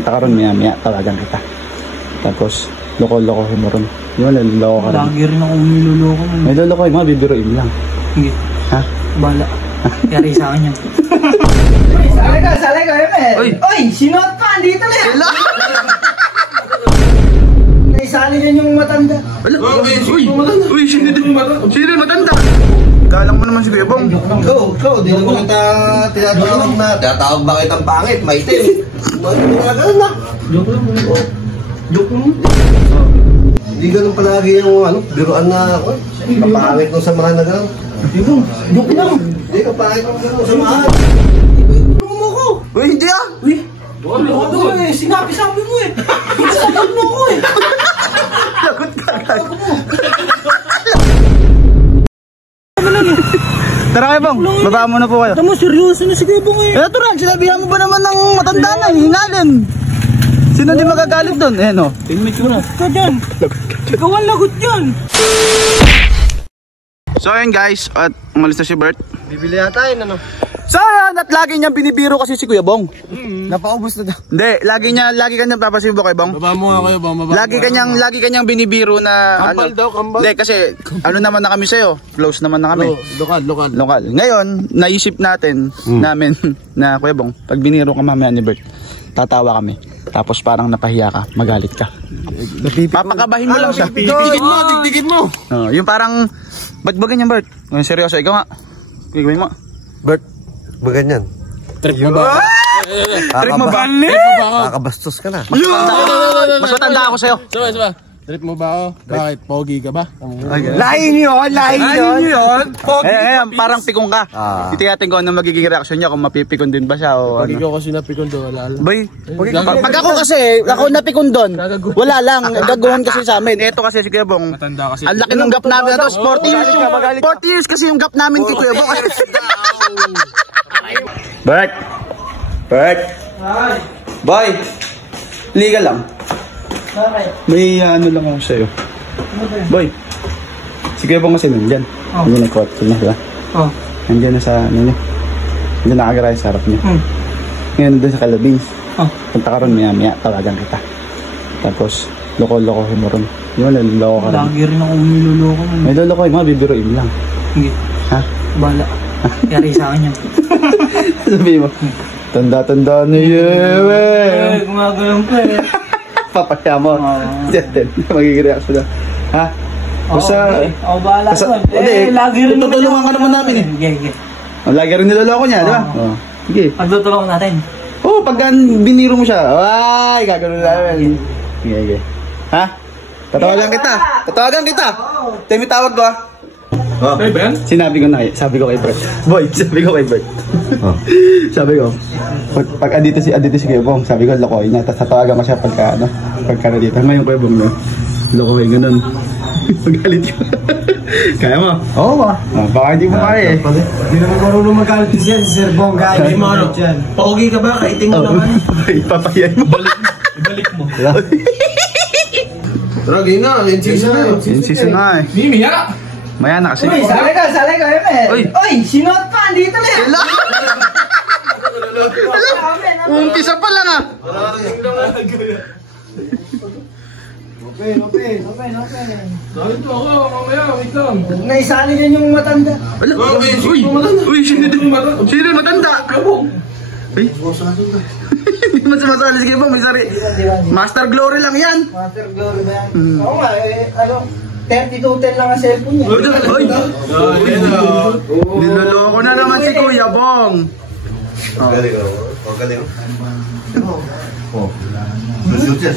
Punta ka ron, maya tawagan kita. Tapos, loko-lokohin mo ron. Yun, loko ka rin. Lagi rin ako niloloko. May lolokohin mo, bibiruin lang. Sige. Ha? Bala. Yari sa akin yan. Salay ka, Emel. Oy, sinot pa, andito na yan. Naisali niya yung matanda. Uy, sino matanda? Galang mo naman si Kuya Bong. Ikaw, di na ko kita tinatawag na. Tinatawag ba kitang pangit, maitim? Joke lang. Hindi ganun palagi yung biruan na ako. Kapangit nung sa mga nagaw. Joke lang. Hindi kapangit nung sa mga. Ano mo ko? Uy, hindi ah! Uy, sinabi mo eh. Sinabi mo ko eh. Lagot ka. Tara kayo Bong, baba muna po kayo. Tama, seryoso na si Kuya Bong eh. Eto rin, sinabihan mo ba naman ng matanda na, hinalin. Sino di magagalit doon? Ayan o. Teammate ko na. Ikaw dyan. Ikaw ang lagot dyan. So ayun guys, at umalis na si Bert. Bibili yata yun, ano? So ayan, at lagi niyang binibiro kasi si Kuya Bong. Napaubos na daw. Hindi, lagi kanyang papasibo kay Bong. Baba mo nga kayo, Bong. Lagi kanyang binibiro na Kambal daw, kambal. Hindi, kasi ano naman na kami sa'yo. Close naman na kami. Lokal. Ngayon, naisip natin, namin, na Kuya Bong, pag biniro ka mamaya ni Bert, tatawa kami. Tapos parang napahiya ka, magalit ka. Papakabahin mo lang siya. Digdigin mo. Yung parang, ba't ba ganyan Bert? Seryoso, ikaw nga. Ikaw mo. Bert, ba ganyan? Trip mo ba? Kakabastos ka na. Mas matanda ako sa'yo. Saba. Trip mo ba ako? Bakit? Pogi ka ba? Lain yun. Parang pikong ka. Titiyatin ko ano magiging reaksyon niya, kung mapipikon din ba siya o Pag ano. ikaw kasi napikon doon, wala lang. Bay, pag ako kasi, ako napikon doon, wala lang, gaguhan kasi sa amin. Ito kasi si Kuya Bong, Matanda kasi. ang laki ng gap namin na to, 40 years kasi yung gap namin kay Kuya Bong. Bert! Boy! Liga lang. May ano lang ako sa'yo. Boy, si Kuya Bong kasi nandyan. Nandiyan ang kotse niya, diba? Nandiyan na sa ano niya. Nandiyan nakagaraya sa harap niya. Ngayon doon sa Calabing. Punta ka ron, maya tawagan kita. Tapos, loko-lokohin mo ron. Yun, loko ka rin. Lagi rin ako niloloko. May lolokohin mo, bibiruin lang. Sige. Ha? Bala. Yari sa akin yan. Sabihin mo, tanda-tanda na yewe. Gumagano'n pa eh. Papaya mo. Magiging reaction na. Ha? Basta, ako bahala doon. Lagi rin naman tutulungan ka naman namin eh. Sige. Lagi rin niloloko niya, di ba? Sige. Pagtutulungan natin. Pag biniro mo siya, ay, gagano'n namin. Sige. Ha? Tatawagan kita. Tayo may tawag ko, ha? Sabi ko kay Bert. Boy, sabi ko kay Bert. Sabi ko, pag andito si Kuya Bong, sabi ko, lokohin niya. Tapos tatawagan ko siya pagka na dito. Ngayon Kuya Bong, no? Lokohin, ganun. Magalit ko. Kaya mo? Oo ba? Baka hindi mo kaya eh. Hindi naman marunong magalit yan, Sir Bong. Hindi mo ano. Pogi ka ba? Kaiting mo naman. Ipapayan mo. Ibalik mo. Tragay na, Insist na eh. Mimiya! Maya na kasi. Uy, salay ka, Emel. Oy, sinot pa, andito na yan. Umpisa pa lang ah. Open. Dahil to ako, mamaya, wait lang. Naisali niya yung matanda. Uy, sino matanda? Ay, hindi man sumasali si Kuya Bong, may sari. Master Glory lang yan. Master Glory ba yan? Oo nga, 3210 lang ang cellphone niya. Niloloko na naman si Kuya Bong. Galing.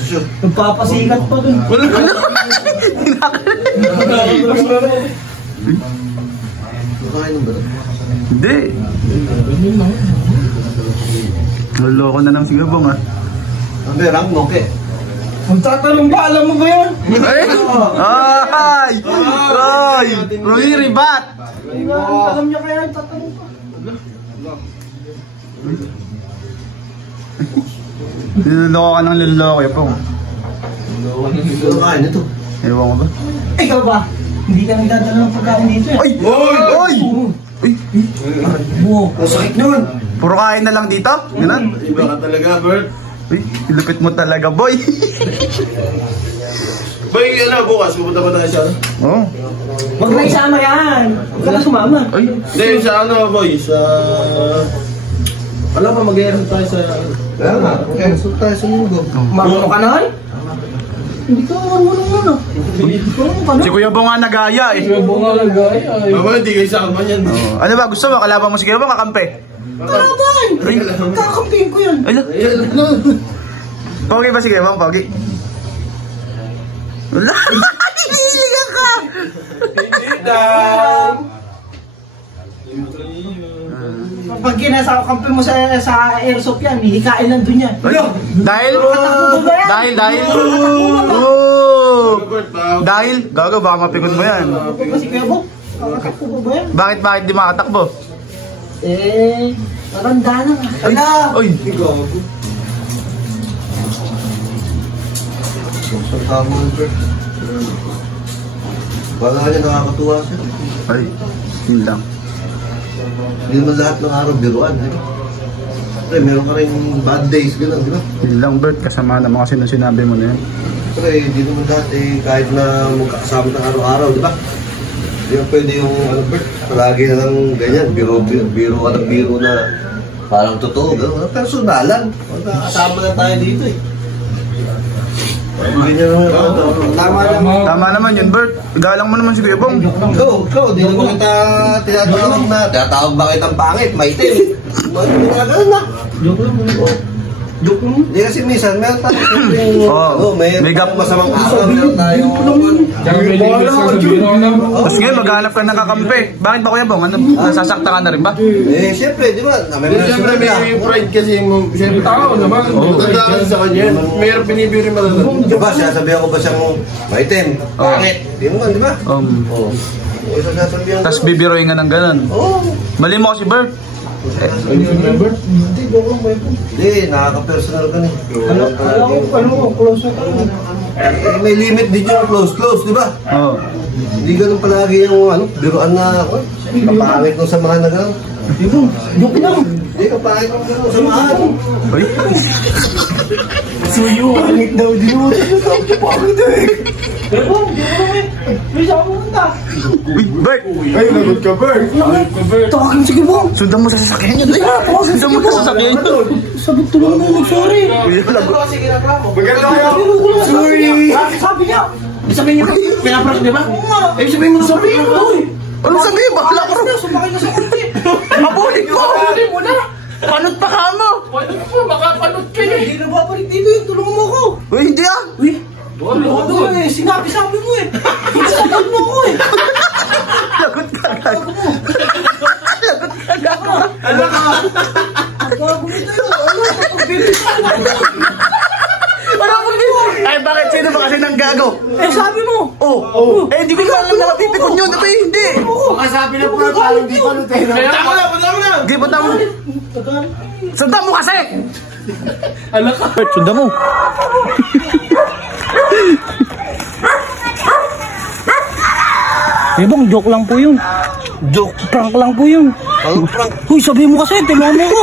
Shoot. Nagpapasikat pa dun. Hindi. Niloloko na naman si Kuya Bong ah. Sabi, rank noke. Magtatanong ba? Alam mo ba yun? Ay! Rumiribat! Alam niya kaya nagtatanong pa. Niloloko ka ng niloloko Kuya Bong. Kain ito. Ewan ko ba? Ikaw ba? Hindi ka nagdadala ng pagkain dito eh. Oy! Buo. Masakit nun. Puro kain na lang dito? Ganun? Iba ka talaga, Bert. Uy, lupit mo talaga, boy. Boy, ano, bukas, pupunta ba tayo siya? Oo. Wag na isama yan. Huwag ka na sumama. Ay, Hindi, sa ano, boy, sa... Alam mo, mag-airson tayo sa... Kaya nga, mag-airson tayo sa linggo. Marunong ka na rin? Hindi ka marunong na. si Kuya Bong nga nagaya eh. Bunga lang gaya. Mama, hindi kayo sa akin yan. Oh. Ano ba, gusto mo? Kalaban mo si Kuya Bong, kakampi? Kalaban! Kakampihin ko yan. Ay, pogi ba si Kuya Bong? Pogi? Wala! Hiligan ka! Hindi daw! Pag ginasa kampi mo sa airsoft yan, hihikain lang dun yan. Dahil? Dahil? Oh! Dahil? Gago, baka mapikon mo yan. Ba si Kuya Bong? Kakatakbo ba yan? Bakit di makatakbo? Maranda na nga. Ala! Uy! Tama, Bert. Baka niya nakakatuwa siya. Ay, yun lang. Hindi naman lahat ng araw biruan, eh. Pre, meron ka rin bad days, gano'n, di ba? Yun lang, Bert. Kasama na mga sinabi mo na yan. Pre, hindi naman lahat, eh, kahit na magkakasama ng araw-araw, di ba? Hindi na pwede yung, ano, Bert, palagi na lang ganyan, biro na parang totoo, gano'n. Personalan. Magkakasama na tayo dito, eh. Tama naman yun, Bert. Galang mo naman si Kuya Bong. Ikaw, di naman kita tinatawag na. Tinatawag ba kitang pangit, maitim. Magkagalan na. Joke lang. Hindi kasi minsan, meron tayo. May masamang araw, meron tayo. Tapos ngayon, maghanap ka ng kakampi. Bakit ba Kuya Bong? Ano, nasasakta ka na rin ba? Eh, siyempre, di ba? Siyempre, may pride kasi mo. Siyempre, Tao naman. tandaan sa kanya. Mayroon binibiri malalang. Di ba, sinasabihan ko ba siyang maitim? Pangit. Di mo, di ba? Oo. Tapos bibiroy nga ng ganun. Oo. Mali mo kasi, Bert. Hindi, nakaka-personal ka niya. Close na tayo. May limit din yung close, di ba? Oo. Hindi ganun palagi yung biruan na kapangit nung samahan na gano'n. Joke lang. Hindi, kapangit nung samahan. Uy. Suyo, pangit daw din mo. Pangit daw eh. Kuya Bong, di mo naman eh. May saan mo punta? Uy, Bert. Ay, lagot ka, Bert. Tawagin mo si Kuya Bong. Sundan mo sa sasakyan yun. Sundan mo sa sasakyan yun. Sabit tulungan mo mag-sorry. Uy, lagot. Maganda kayo. Sorry. Sabi niya. Sabihin niya, pinaprank niya ba? Eh, sabihin mo na sabihin mo. Ano sabihin? Bahala ko rin. Sumakay na sa kante. Mabulit mo. Sabi mo na. Panot pa ka mo. Ano po, makapanood kayo. Hindi na babalik dito eh. Tulungan mo ako. Uy, hindi ah. Uy. Ano eh. Sinabi mo eh. Sinabi mo ako eh. Lagot ka. Lagot ka. Ano ka? Gago nito yun. Ano? Pagbilis ka na. Ano mo din? Ay, bakit? Sino ba kasi nang gago? Eh, sabi mo. Oh. Eh, hindi ko alam na mapipikon yun. Ito hindi. Makasabi na po na parang di pa lutero. Punta mo na. Sige, punta mo. Sundan mo kasi. Ala ka. Bert, sundan mo. Eh bang, joke lang po yun. Joke. Prank lang po yun. Ano prank? Huy, sabihin mo kasi, tulungan mo ko.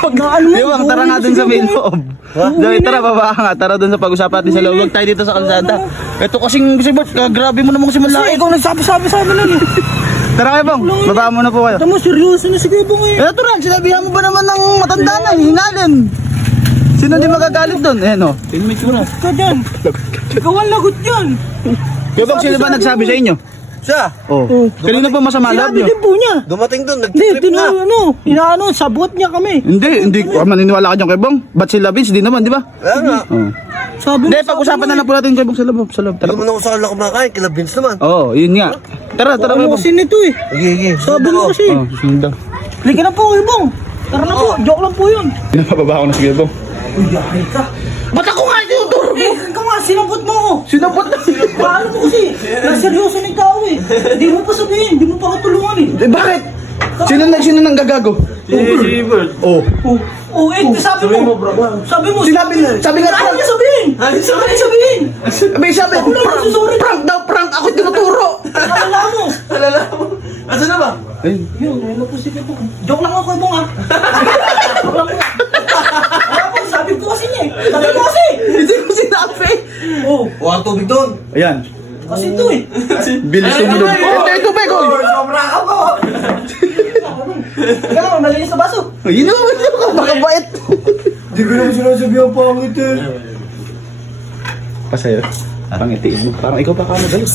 Pag naano mo. Di ba, tara nga dun sa main loob. Joy, tara, baba nga. Tara dun sa pag-usapan natin sa loob. Huwag tayo dito sa kalsada. Ito kasing, si Bert, grabe mo naman kasi Kasi malaki. ikaw nagsabi-sabi sa amin nun eh. Tara kayo, bang. Baba muna po kayo. Tama, seryoso na si Kuya Bong eh. Eh, Turan, sinabihan mo ba naman ng matanda na, hinalin? Sino di magagalit doon? Eh, no? Tingnan mo yung tsura. Ikaw dyan. Ikaw ang lagot dyan. Kaya bang sino ba nagsabi sa inyo? Siya. Oh. Kanina pa masama loob Sinabi nyo? din po niya. Dumating doon, Hindi, nag-trip na. inaano, sabot niya kami. Hindi ko maniniwala ka dyan kay Bong. Ba't sila Vince? Di naman, di ba? Kaya nga. Oh. Sabi Hindi, pag-usapan na lang po natin kay Bong sa loob. Sa loob. Tara Hindi po. mo na ako sa kanila kumakain, kila Vince naman. Oo, yun nga. Tara kay Ano Bong. kasi nito eh. Sige. Sabi mo kasi. Oh, sundan. Halika na po, Kuya Bong. Tara na po, joke lang po yun. Pinapababa ko na si Kuya Bong. Uy, yari ka. Ba't ako nga tinuturo mo? Eh, ikaw nga, sinabot mo ako. Sinabot na. Paano mo kasi? Naseryoso ng tao eh. Hindi mo pa sabihin, hindi mo pa katulungan eh. Eh, bakit? Sino nang gagago? Si Bert. Oh. Oh, eh, sabi mo. Sabi mo. Sabi nga, Ano niya sabihin? Ano niya sabihin? May sabi, Ako lang nagsusorry. prank daw, prank. Ako tinuturo. Alala mo. Asa na ba? Ayun. Yun, ano po si Bong. Joke lang ako, Bong ah. Joke lang po. Wala po, sabi ko kasi niya eh. Hindi ko sinabi. Oh, Huwag tubig doon. Ayan. kasi ito eh. Bilis sumunod. Ito, Beko. Sobra ka po. Ikaw, malinis na baso. Yun naman, makabait. Hindi ko naman sinasabi ang pangit eh. Pasayo. Pangitiin mo. Parang ikaw pa ka magalit.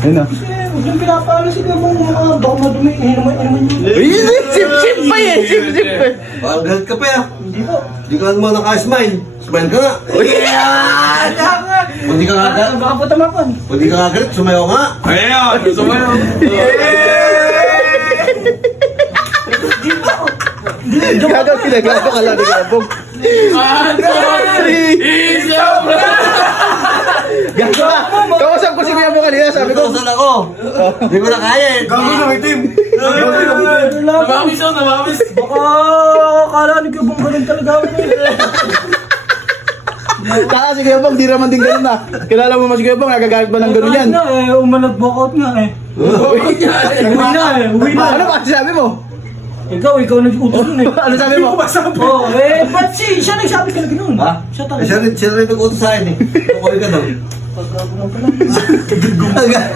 Ayun na. Huwag yung pinapalo si Gabong. Baka madumi. Inuman yun. Ayun, sip-sip pa eh. Sip-sip pa eh. Parang galit ka pa ya. Hindi po. Hindi ka naman naka-smile. Smile ka nga. Hindi ka nga galit. Baka po tamapan. Hindi ka nga galit. Sumayaw nga. Ayan, sumayaw. Gagaw sila. Gagaw ka lang ni Gabong. Gagaw ka. Kausap ko si Kuya mo kanina. Sabi ko. Tutusan ako. Hindi ko na kaya eh. Gago na itim. Namamis ako, namamis. Baka akala ni Gabong ganun talaga ako eh. Taka si Kuya Bong, di naman din ganun na. Kilala mo mas Kuya Bong, nagagalit ba ng ganun yan? Kahit na eh, umanag-walkout nga eh. Uwi na. Ano ba sabi mo? Ikaw nag-utos nun eh. Ano sabi mo? Oh, ba't siya nagsabi ka na gano'n? Ha? Siya Siya rin nag-utos sa akin eh. Tukoy ka daw. Pagkagulang ka lang.